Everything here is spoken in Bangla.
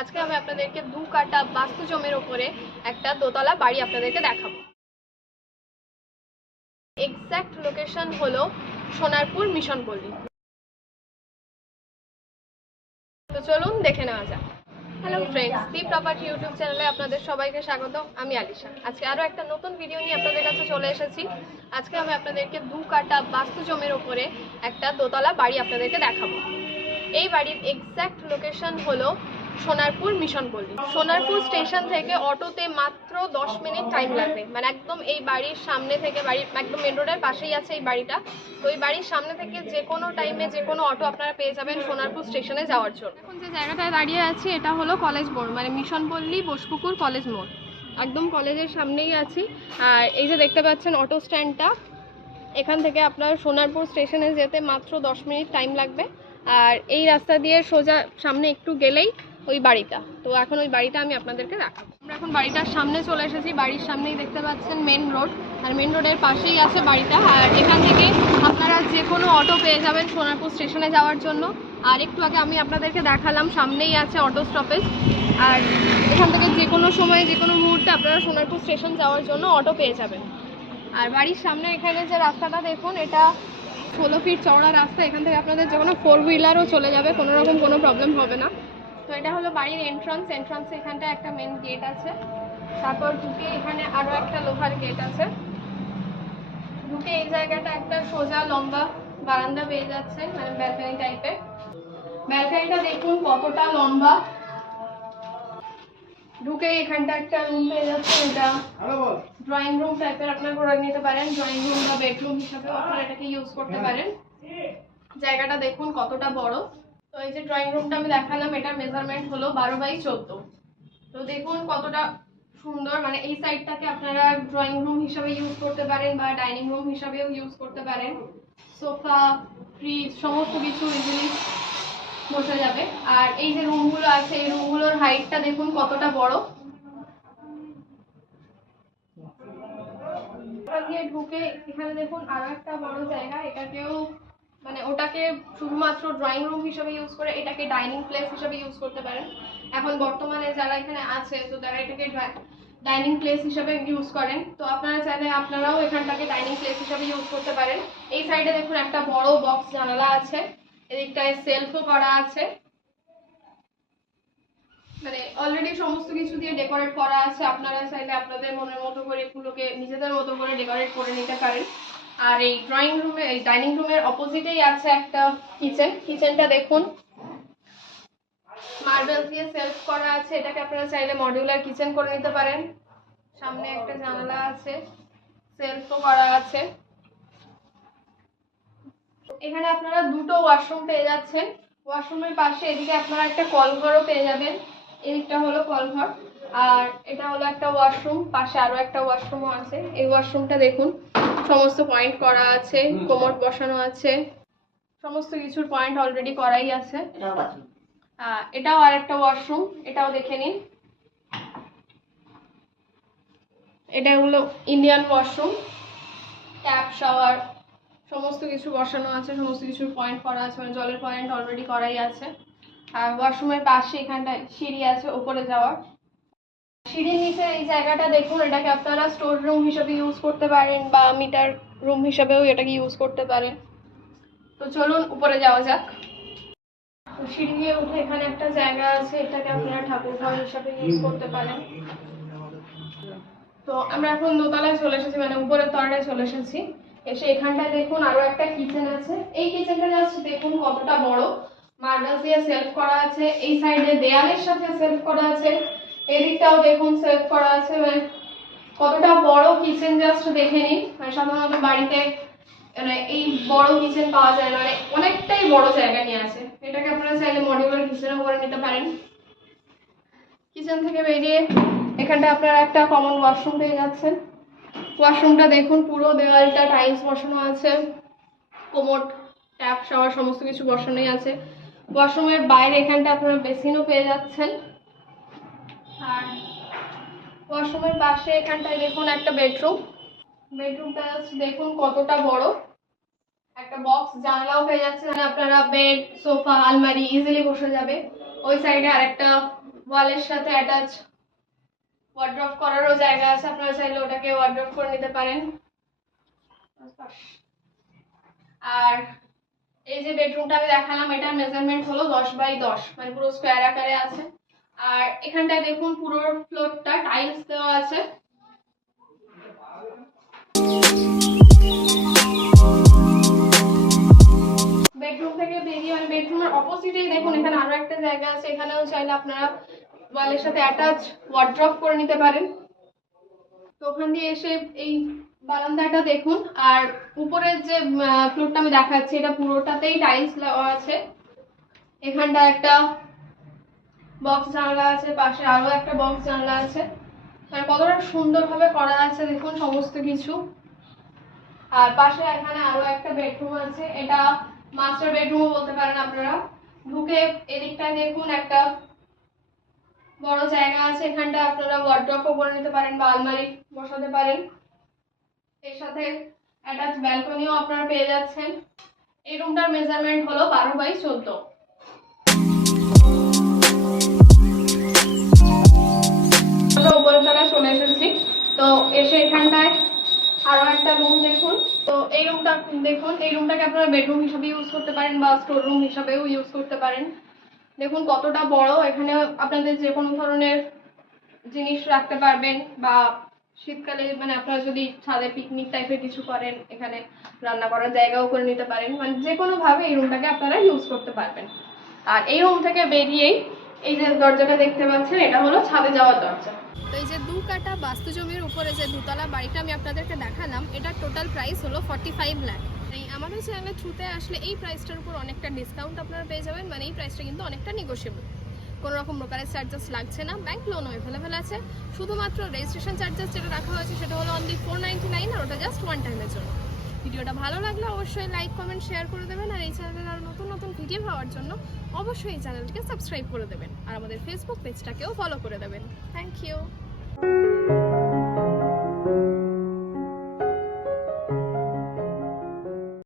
আজকে আমি আপনাদেরকে 2 কাঠা বাস্তু জমির উপরে একটা দোতলা বাড়ি আপনাদেরকে দেখাবো। এক্সাক্ট লোকেশন হলো সোনারপুর মিশন পল্লী। তো চলুন দেখে নেওয়া যাক। হ্যালো ফ্রেন্ডস, দি প্রপার্টি ইউটিউব চ্যানেলে আপনাদের সবাইকে স্বাগত। আমি আলিশা। আজকে আরও একটা নতুন ভিডিও নিয়ে আপনাদের কাছে চলে এসেছি। আজকে আমি আপনাদেরকে 2 কাঠা বাস্তু জমির উপরে একটা দোতলা বাড়ি আপনাদেরকে দেখাবো। এই বাড়ির এক্সাক্ট লোকেশন হলো সোনারপুর মিশন পল্লী। সোনারপুর স্টেশন থেকে অটোতে মাত্র 10 মিনিট টাইম লাগবে। মানে একদম এই বাড়ির সামনে থেকে, বাড়ির একদম মেন রোডের পাশেই আছে এই বাড়িটা। তো এই বাড়ির সামনে থেকে যে কোনো টাইমে যে কোনো অটো আপনারা পেয়ে যাবেন সোনারপুর স্টেশনে যাওয়ার জন্য। এখন যে জায়গাটায় দাঁড়িয়ে আছি এটা হলো কলেজ মোড়, মানে মিশন পল্লী বোসপুকুর কলেজ মোড়। একদম কলেজের সামনেই আছি। আর এই যে দেখতে পাচ্ছেন অটো স্ট্যান্ডটা, এখান থেকে আপনার সোনারপুর স্টেশনে যেতে মাত্র 10 মিনিট টাইম লাগবে। আর এই রাস্তা দিয়ে সোজা সামনে একটু গেলেই ওই বাড়িটা। তো এখন ওই বাড়িটা আমি আপনাদেরকে দেখাবো। আমরা এখন বাড়িটার সামনে চলে এসেছি। বাড়ির সামনেই দেখতে পাচ্ছেন মেন রোড, আর মেন রোডের পাশেই আছে বাড়িটা। আর এখান থেকে আপনারা যে কোনো অটো পেয়ে যাবেন সোনারপুর স্টেশনে যাওয়ার জন্য। আর একটু আগে আমি আপনাদেরকে দেখালাম সামনেই আছে অটো স্টপেজ। আর এখান থেকে যে কোনো সময় যে কোনো মুহূর্তে আপনারা সোনারপুর স্টেশন যাওয়ার জন্য অটো পেয়ে যাবেন। আর বাড়ির সামনে এখানে যে রাস্তাটা দেখুন, এটা 16 ফিট চওড়া রাস্তা। এখান থেকে আপনাদের যে কোনো 4 হুইলারও চলে যাবে, কোনো রকম কোনো প্রবলেম হবে না। তো এটা হলো বাড়ির এন্ট্রান্স। এখানটা একটা মেন গেট আছে। তারপর ঢুকে এখানে আরও একটা লোহার গেট আছে। ঢুকে এই জায়গাটা একটা সোজা লম্বা বারান্দা পেয়ে যাচ্ছে, মানে ব্যালকনি টাইপের। ব্যালকনিটা দেখুন কতটা লম্বা। ঢুকে এখানটা একটা রুম পেয়ে যাচ্ছে, এটা ড্রয়িং রুম টাইপের আপনারা করে নিতে পারেন। ড্রয়িং রুম বা বেডরুম হিসাবেও আপনারা এটাকে ইউজ করতে পারেন। জায়গাটা দেখুন কতটা বড়। তো এই যে ড্রয়িং রুমটা আমি দেখালাম, এটার মেজারমেন্ট হলো 12x14। তো দেখুন কতটা সুন্দর। মানে এই সাইডটাকে আপনারা ড্রয়িং রুম হিসাবে ইউজ করতে পারেন বা ডাইনিং রুম হিসাবেও ইউজ করতে পারেন। সোফা, ফ্রিজ সমস্ত কিছু ইজিলি বসে যাবে। আর এই যে রুমগুলো আছে, এই রুমগুলোর হাইটটা দেখুন কতটা বড়। দিয়ে ঢুকে এখানে দেখুন আরো একটা বড় জায়গা। এটাকেও মানে ওটাকে শুধুমাত্র ড্রয়িং রুম হিসেবে ইউজ করে এটাকে ডাইনিং প্লেস হিসেবে ইউজ করতে পারেন। এখন বর্তমানে যারা এখানে আছে তো তারা এটাকে ডাইনিং প্লেস হিসেবে ইউজ করেন। তো আপনারা চাইলে আপনারাও এখানটাকে ডাইনিং প্লেস হিসেবে ইউজ করতে পারেন। এই সাইডে দেখুন একটা বড় বক্স জানালা আছে, এদিকটায় সেলফও করা আছে। মানে অলরেডি সমস্ত কিছু দিয়ে ডেকোরেট করা আছে। আপনারা চাইলে আপনাদের মনের মতো করে এগুলোকে নিজেদের মতো করে ডেকোরেট করে নিতে পারেন। আর এই ড্রয়িং রুমে, এই ডাইনিং রুমের অপোজিটেই আছে একটা কিচেনটা দেখুন মার্বেল দিয়ে সেলফ করা আছে। এটাকে আপনারা চাইলে মডিউলার কিচেন করে নিতে পারেন। সামনে একটা জানালা আছে, সেলফও করা আছে। এখানে আপনারা দুটো ওয়াশরুম পেয়ে যাচ্ছেন। ওয়াশরুমের পাশে এদিকে আপনারা একটা কলঘরও পেয়ে যাবেন। এদিকটা হলো কলঘর, আর এটা হলো একটা ওয়াশরুম। পাশে আরো একটা ওয়াশরুমও আছে। এই ওয়াশরুমটা দেখুন সমস্ত পয়েন্ট করা আছে, কোমোড বসানো আছে, সমস্ত কিছুর পয়েন্ট অলরেডি করাই আছে। এটাও আর একটা ওয়াশরুম, এটাও দেখে নিন। এটা হলো ইন্ডিয়ান ওয়াশরুম, ট্যাপ, শাওয়ার সমস্ত কিছু বসানো আছে, সমস্ত কিছুর পয়েন্ট করা আছে, মানে জলের পয়েন্ট অলরেডি করাই আছে। আর ওয়াশরুমের পাশে এখানটায় সিঁড়ি আছে উপরে যাওয়ার। সিঁড়ির নিচে এই জায়গাটা দেখুন, এটাকে আপনারা স্টোর রুম হিসেবে ইউজ করতে পারেন বা মিটার রুম হিসেবেও এটাকে ইউজ করতে পারেন। তো চলুন উপরে যাওয়া যাক। তো সিঁড়ি দিয়ে উঠে এখানে একটা জায়গা আছে, এটাকে আপনারা ঠাকুরঘর হিসেবে ইউজ করতে পারেন। তো আমরা এখন দোতলায় চলে এসেছি, মানে উপরের তলায় চলে এসেছি। এসে এখানটায় দেখুন আরো একটা কিচেন আছে। এই কিচেনটা জাস্ট দেখুন কতটা বড়। মার্বেল দিয়ে সেলফ করা আছে। এই সাইডে দেয়ালের সাথে সেলফ করা আছে, এদিকটাও দেখুন সেলফ করা আছে। মানে কতটা বড় কিচেন জাস্ট দেখে নিন। মানে সাধারণত বাড়িতে মানে এই বড় কিচেন পাওয়া যায় না, মানে অনেকটাই বড় জায়গা নিয়ে আছে। এটাকে আপনারা চাইলে মডিউলার কিচেনও করে নিতে পারেন। কিচেন থেকে বেরিয়ে এখানটা আপনারা একটা কমন ওয়াশরুম পেয়ে যাচ্ছেন। ওয়াশরুমটা দেখুন পুরো দেওয়ালটা টাইলস বসানো আছে, কোমোড, ট্যাপ, শাওয়ার সমস্ত কিছু বসানোই আছে। ওয়াশরুমের বাইরে এখানটা আপনারা বেসিনও পেয়ে যাচ্ছেন। আর ওয়াশরুমের পাশে এখানটায় দেখুন একটা বেডরুমটা দেখুন কতটা বড়। একটা বক্স জানলাও পেয়ে যাচ্ছেন, আপনারা বেড, সোফা, আলমারি ইজিলি বসে যাবে। ওই সাইডে আরেকটা ওয়ালের সাথে অ্যাটাচ ওয়ার্ড্রপ করারও জায়গা আছে, আপনারা চাইলে ওটাকে ওয়ার্ড্রপ করে নিতে পারেন। আর এই যে বেডরুমটা আমি দেখালাম, এটার মেজারমেন্ট হলো 10x10, মানে পুরো স্কোয়ার আকারে আছে। আর এখানটায় দেখুন পুরো ফ্লোরটা টাইলস দেওয়া আছে। বেডরুম থেকে বেরিয়ে মানে বেডরুমের অপোজিটেই দেখুন এখানে আরো একটা জায়গা আছে, এখানেও চাইলে আপনারা ওয়ালের সাথে অ্যাটাচ ওয়ার্ড্রপ করে নিতে পারেন। তো ওখান দিয়ে এসে এই বারান্দাটা দেখুন, আর উপরের যে ফ্লোরটা আমি দেখাচ্ছি এটা পুরোটাতেই টাইলস দেওয়া আছে। এখানটা একটা বক্স জানলা আছে, পাশে আরো একটা বক্স জানলা আছে, মানে কতটা সুন্দরভাবে করা আছে দেখুন সমস্ত কিছু। আর পাশে এখানে আরো একটা বেডরুম আছে, এটা মাস্টার বেডরুমও বলতে পারেন আপনারা। ঢুকে এদিকটায় দেখুন একটা বড় জায়গা আছে, এখানটা আপনারা ওয়ার্ড্রপও করে নিতে পারেন বা আলমারি বসাতে পারেন। এর সাথে অ্যাটাচ ব্যালকনিও আপনারা পেয়ে যাচ্ছেন। এই রুমটার মেজারমেন্ট হলো 12x14। আমরা উপরের তলায় চলে এসেছি। তো এসে এখানটায় আরো একটা রুম দেখুন। তো এই রুমটা দেখুন, এই রুমটাকে আপনারা বেডরুম হিসেবে ইউজ করতে পারেন বা স্টোর রুম হিসেবেও ইউজ করতে পারেন। দেখুন কতটা বড়, এখানে আপনাদের যে কোনো ধরনের জিনিস রাখতে পারবেন, বা শীতকালে মানে আপনারা যদি ছাদে পিকনিক টাইপের কিছু করেন, এখানে রান্না করার জায়গাও করে নিতে পারেন, মানে যে কোনোভাবে এই রুমটাকে আপনারা ইউজ করতে পারবেন। আর এই রুম থেকে বেরিয়েই এই যে দরজাটা দেখতে পাচ্ছেন, এটা হলো ছাদে যাওয়ার দরজা। তো এই যে 2 কাঠা বাস্তু জমির উপরে যে দুতলা বাড়িটা আমি আপনাদেরকে দেখালাম, এটার টোটাল প্রাইস হলো 45 লাখ। আমাদের চ্যানেলের থ্রুতে আসলে এই প্রাইসটার উপর অনেকটা ডিসকাউন্ট আপনারা পেয়ে যাবেন, মানে এই প্রাইসটা কিন্তু অনেকটা নেগোশিয়েবল। কোনো রকম ব্রোকারেজ চার্জেস লাগছে না, ব্যাংক লোনও অ্যাভেলেবেল আছে। শুধুমাত্র রেজিস্ট্রেশন চার্জেস যেটা রাখা হয়েছে সেটা হলো অনলি 499, আর ওটা জাস্ট ওয়ান টাইমের জন্য। ভিডিওটা ভালো লাগলে অবশ্যই লাইক কমেন্ট শেয়ার করে দেবেন, আর এই চ্যানেলের আরও নতুন নতুন ভিডিও পাওয়ার জন্য অবশ্যই এই চ্যানেলটিকে সাবস্ক্রাইব করে দেবেন, আর আমাদের ফেসবুক পেজটাকেও ফলো করে দেবেন। Thank you.